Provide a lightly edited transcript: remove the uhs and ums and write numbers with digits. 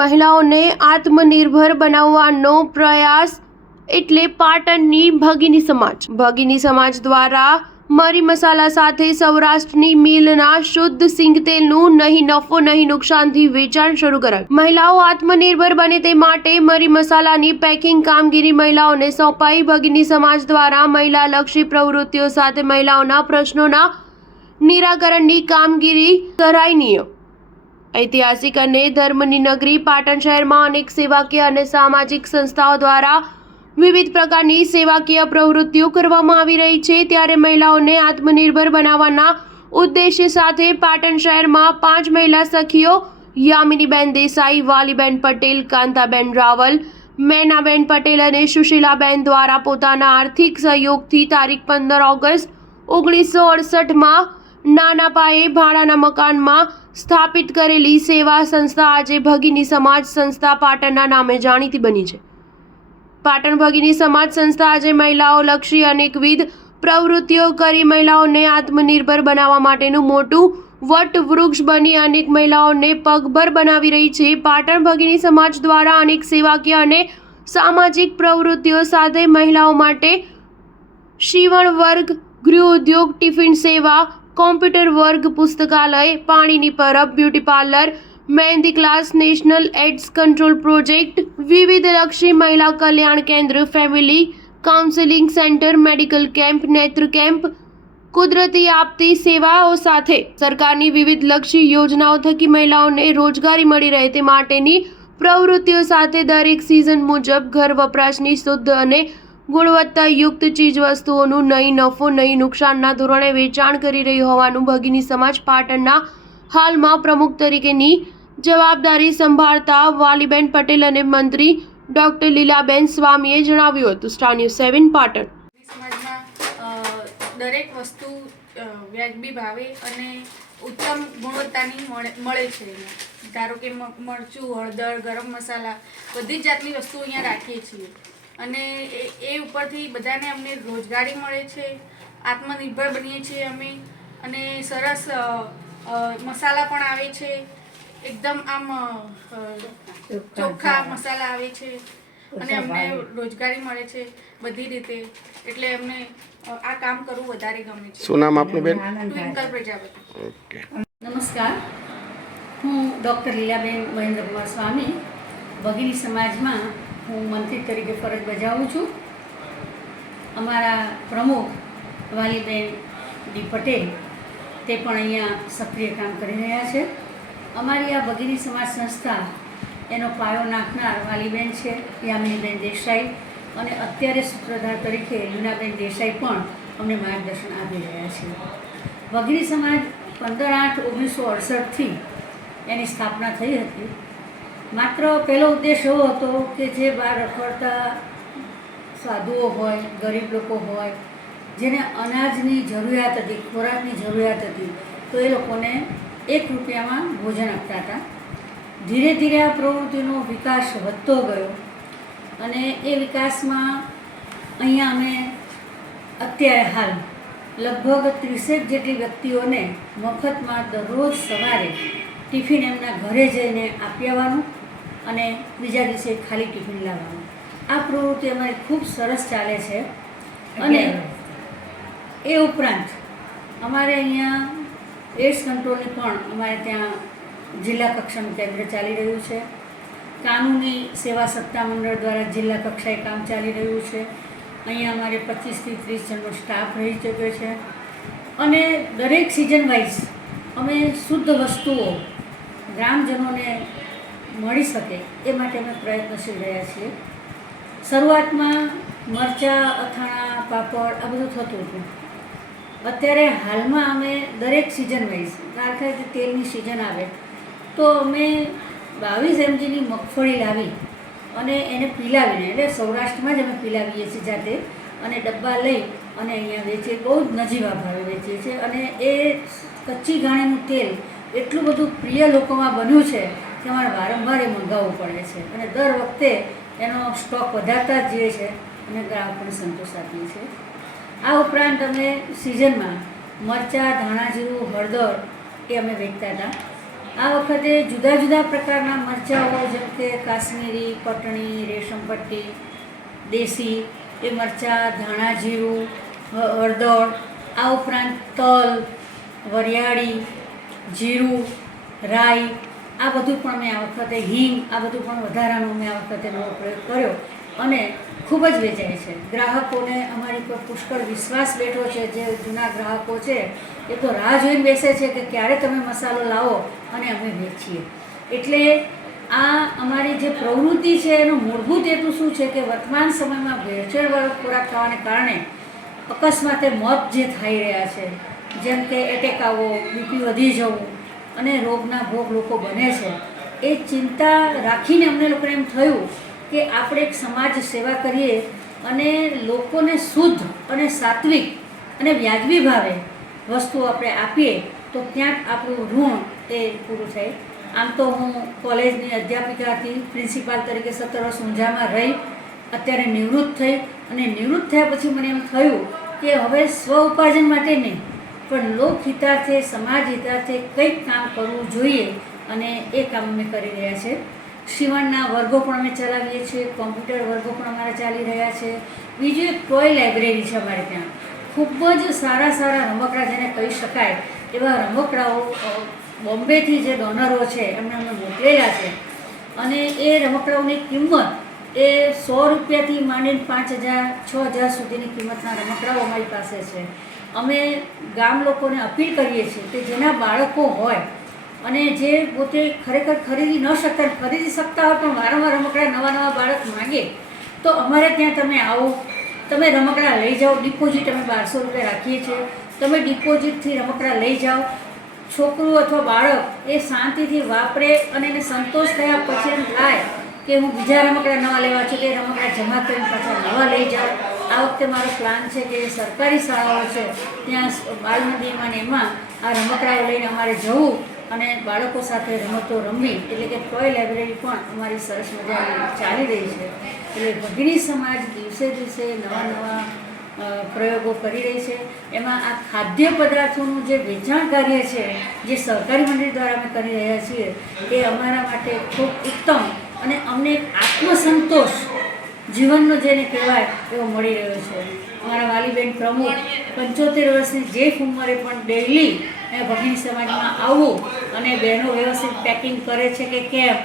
મહિલાઓને આત્મનિર્ભર બનાવવાનો પ્રયાસ એટલે પાટણની ભગીની સમાજ દ્વારા મરી મસાલા સાથે સૌરાષ્ટ્રની મિલના શુદ્ધ સિંગ તેલનું નહીં નફો નહીં નુકસાનથી વેચાણ શરૂ કરાયું। મહિલાઓ આત્મનિર્ભર બને તે માટે મરી મસાલાની પેકિંગ કામગીરી મહિલાઓને સોંપાઈ। ભગીની સમાજ દ્વારા મહિલાલક્ષી પ્રવૃત્તિઓ સાથે મહિલાઓના પ્રશ્નોના નિરાકરણની કામગીરી સરાહનીય। ઐતિહાસિક અને ધર્મની નગરી પાટણ શહેરમાં અનેક સેવાકીય અને સામાજિક સંસ્થાઓ દ્વારા વિવિધ પ્રકારની સેવાકીય પ્રવૃત્તિઓ કરવામાં આવી રહી છે। ત્યારે મહિલાઓને આત્મનિર્ભર બનાવવાના ઉદ્દેશ્ય સાથે પાટણ શહેરમાં 5 મહિલા સખીઓ યામિનીબેન દેસાઈ, વાલીબેન પટેલ, કાંતાબેન રાવલ, મેનાબેન પટેલ અને સુશીલાબેન દ્વારા પોતાના આર્થિક સહયોગથી તારીખ 15 ઓગસ્ટ 1968માં નાના પાયે ભાડાના મકાનમાં સ્થાપિત કરેલી સેવા સંસ્થા આજે ભગીની સમાજ સંસ્થા પાટણના નામે જાણીતી બની છે। પાટણ ભગીની સમાજ સંસ્થા આજે મહિલાઓ લક્ષી અનેકવિધ પ્રવૃત્તિઓ કરી મહિલાઓને આત્મનિર્ભર બનાવવા માટેનું મોટું વટવૃક્ષ બની અનેક મહિલાઓને પગભર બનાવી રહી છે। પાટણ ભગીની સમાજ દ્વારા અનેક સેવાકીય અને સામાજિક પ્રવૃત્તિઓ સાથે મહિલાઓ માટે સીવણ વર્ગ, ગૃહ ઉદ્યોગ, ટિફિન સેવા, કોમ્પ્યુટર વર્ગ, પુસ્તકાલય, પાણીની પરબ, beauty parlour, mehndi class, national AIDS control project, વિવિધલક્ષી મહિલા કલ્યાણ કેન્દ્ર, family counselling centre, medical camp, નેત્ર કેમ્પ, કુદરતી આપતી સેવાઓ સાથે સરકારની વિવિધ લક્ષી યોજનાઓ થકી મહિલાઓને રોજગારી મળી રહે તે માટેની પ્રવૃત્તિઓ સાથે દરેક સિઝન મુજબ ઘર વપરાશની શુદ્ધ અને ગુણવત્તાયુક્ત ચીજવસ્તુઓનું નહીં નફો નહીં નુકસાનના ધોરણે વેચાણ કરી રહી હોવાનું ભગીની સમાજ પાટણના હાલમાં પ્રમુખ તરીકેની જવાબદારી સંભાળતા વાલીબેન પટેલ અને મંત્રી ડોક્ટર લીલાબેન સ્વામીએ જણાવ્યું હતું। Star news 7 Patan. સમાજમાં દરેક વસ્તુ વ્યાજબી ભાવે અને ઉત્તમ ગુણવત્તાની મળે છે। ધારો કે મરચું, હળદર, ગરમ મસાલા બધી જ જાતની વસ્તુ અહીંયા રાખીએ છીએ અને એ ઉપરથી બધાને અમને રોજગારી મળે છે, આત્મનિર્ભર બનીએ છીએ અમે અને સરસ મસાલા પણ આવે છે, એકદમ આમ ચોખ્ખા મસાલા આવે છે અને અમને રોજગારી મળે છે બધી રીતે, એટલે અમને આ કામ કરવું વધારે ગમે છે। શું નામ આપનું બેન? ટ્વિંકલ પ્રજાપતિ। ઓકે, નમસ્કાર, હું ડૉક્ટર લીલાબેન મહેન્દ્રકુમાર સ્વામી ભગીની સમાજમાં હું મંત્રી તરીકે ફરજ બજાવું છું। અમારા પ્રમુખ વાલીબેન ડી પટેલ તે પણ અહીંયા સક્રિય કામ કરી રહ્યા છે। અમારી આ ભગીની સમાજ સંસ્થા એનો પાયો નાખનાર વાલીબેન છે યામિનીબેન દેસાઈ અને અત્યારે સૂત્રધાર તરીકે લીનાબેન દેસાઈ પણ અમને માર્ગદર્શન આપી રહ્યા છે। ભગીની સમાજ 15/8/1968થી એની સ્થાપના થઈ હતી। માત્ર પહેલો ઉદ્દેશ એવો હતો કે જે બહાર રખડતા સાધુઓ હોય, ગરીબ લોકો હોય, જેને અનાજની જરૂરિયાત હતી, ખોરાકની જરૂરિયાત હતી, તો એ લોકોને 1 રૂપિયામાં ભોજન આપતા હતા। ધીરે ધીરે આ પ્રવૃત્તિનો વિકાસ વધતો ગયો અને એ વિકાસમાં અહીંયા અમે અત્યારે હાલ લગભગ 30 જેટલી વ્યક્તિઓને મફતમાં દરરોજ સવારે ટિફિન એમના ઘરે જઈને આપી આવવાનું અને બીજા દિવસે ખાલી ટિફિન લાવવાનું। આ પ્રવૃત્તિ અમારી ખૂબ સરસ ચાલે છે અને એ ઉપરાંત અમારે અહીંયા એડ્સ કંટ્રોલની પણ અમારે ત્યાં જિલ્લા કક્ષાનું કેન્દ્ર ચાલી રહ્યું છે। કાનૂની સેવા સત્તામંડળ દ્વારા જિલ્લા કક્ષાએ કામ ચાલી રહ્યું છે। અહીંયા અમારે 25 થી 30 જણનો સ્ટાફ રહી ચૂક્યો છે અને દરેક સિઝન વાઇઝ અમે શુદ્ધ વસ્તુઓ ગ્રામજનોને મળી શકે એ માટે અમે પ્રયત્નશીલ રહ્યા છીએ। શરૂઆતમાં મરચાં, અથાણાં, પાપડ આ બધું થતું હતું। અત્યારે હાલમાં અમે દરેક સિઝન વાઇઝ, કારણ કે તેલની સિઝન આવે તો અમે 22 mgની મગફળી લાવી અને એને પીલાવીને, એટલે સૌરાષ્ટ્રમાં જ અમે પીલાવીએ છીએ જાતે અને ડબ્બા લઈ અને અહીંયા વેચીએ, બહુ જ નજીવા ભાવે વેચીએ છીએ અને એ કચ્ચી ઘાણીનું તેલ એટલું બધું પ્રિય લોકોમાં બન્યું છે કે અમારે વારંવાર એ મંગાવવું પડે છે અને દર વખતે એનો સ્ટોક વધારતા જ જઈએ છીએ અને ગ્રાહકોને સંતોષ આપીએ છીએ। આ ઉપરાંત અમે સિઝનમાં મરચાં, ધાણા જીરું, હળદર એ અમે વેચતા હતા આ વખતે જુદા જુદા પ્રકારના મરચાઓ જેમ કે કાશ્મીરી, પટણી, રેશમપટ્ટી, દેશી એ મરચાં, ધાણા જીરું, હળદર, આ ઉપરાંત તલ, વરિયાળી, જીરું, રાઈ, આ બધું પણ મેં આ વખતે હિંગ, આ બધું પણ વધારાનું મેં આ વખતે નવો પ્રયોગ કર્યો અને ખૂબ જ વેચાય છે. ગ્રાહકોને અમારી પર પુષ્કળ વિશ્વાસ બેઠો છે. જે જૂના ગ્રાહકો છે એ તો રાહ જોઈને બેસે છે કે ક્યારે તમે મસાલો લાવો અને અમે વેચીએ. એટલે આ અમારી જે પ્રવૃત્તિ છે એનું મૂળભૂત હેતુ શું છે કે વર્તમાન સમયમાં ભેળસેળવાળો ખોરાક ખાવાને કારણે અકસ્માતે મોત જે થઈ રહ્યા છે, જેમ કે એટેક આવવો, બીપી વધી જવું અને રોગના ભોગ લોકો બને છે, એ ચિંતા રાખીને અમને લોકોને એમ થયું કે આપણે એક સમાજ સેવા કરીએ અને લોકોને શુદ્ધ અને સાત્વિક અને વ્યાજબી ભાવે વસ્તુ આપણે આપીએ તો ત્યાં આપણું ઋણ એ પૂરું થાય. આમ તો હું કોલેજની અધ્યાપિકા હતી, પ્રિન્સિપાલ તરીકે 17 વર્ષ ઊંઝામાં રહી, અત્યારે નિવૃત્ત થઈ અને નિવૃત્ત થયા પછી મને એમ થયું કે હવે સ્વ ઉપાર્જન માટે નહીં પણ લોકહિતાર્થે, સમાજ હિતાર્થે કંઈક કામ કરવું જોઈએ અને એ કામ અમે કરી રહ્યા છે. સીવણના વર્ગો પણ અમે ચલાવીએ છીએ, કોમ્પ્યુટર વર્ગો પણ અમારા ચાલી રહ્યા છે. બીજું એક ટોય લાઇબ્રેરી છે અમારે ત્યાં. ખૂબ જ સારા સારા રમકડા જેને કહી શકાય એવા રમકડાઓ બોમ્બેથી જે ડોનરો છે એમને અમે મોકલેલા છે અને એ રમકડાઓની કિંમત એ 100 રૂપિયાથી માંડીને 5,000, 6,000 સુધીની કિંમતના રમકડાઓ અમારી પાસે છે. અમે ગામ લોકોને અપીલ કરીએ છીએ કે જેના બાળકો હોય અને જે પોતે ખરેખર ખરીદી ન શકતા, ખરીદી શકતા હોય પણ વારંવાર રમકડા નવા નવા બાળક માગે તો અમારે ત્યાં તમે આવો, તમે રમકડા લઈ જાઓ. ડિપોઝિટ અમે 1200 રૂપિયા રાખીએ છીએ. તમે ડિપોઝિટથી રમકડા લઈ જાઓ. છોકરું અથવા બાળક એ શાંતિથી વાપરે અને એને સંતોષ થયા પછી એમ થાય કે હું બીજા રમકડા નવા લેવા છે, તે રમકડા જમા કરીને પાછા નવા લઈ જાઓ. આ વખતે મારો પ્લાન છે કે સરકારી શાળાઓ છે ત્યાં બાળ મંદિરમાં ને એમાં આ રમકડાઓ લઈને અમારે જવું અને બાળકો સાથે રમતો રમવી. એટલે કે ટોય લાઇબ્રેરી પણ અમારી સરસ મજાની ચાલી રહી છે. એટલે ભગીની સમાજ દિવસે દિવસે નવા નવા પ્રયોગો કરી રહી છે. એમાં આ ખાદ્ય પદાર્થોનું જે વેચાણ કાર્ય છે જે સહકારી મંડળી દ્વારા અમે કરી રહ્યા છીએ એ અમારા માટે ખૂબ ઉત્તમ અને અમને એક આત્મસંતોષ જીવનનો જેને કહેવાય એવો મળી રહ્યો છે. અમારા વાલીબેન પ્રમુખ 75 વર્ષની જે ઉંમરે પણ ડેઇલી ભગીની સમાજમાં આવવું અને બહેનો વ્યવસ્થિત પેકિંગ કરે છે કે કેમ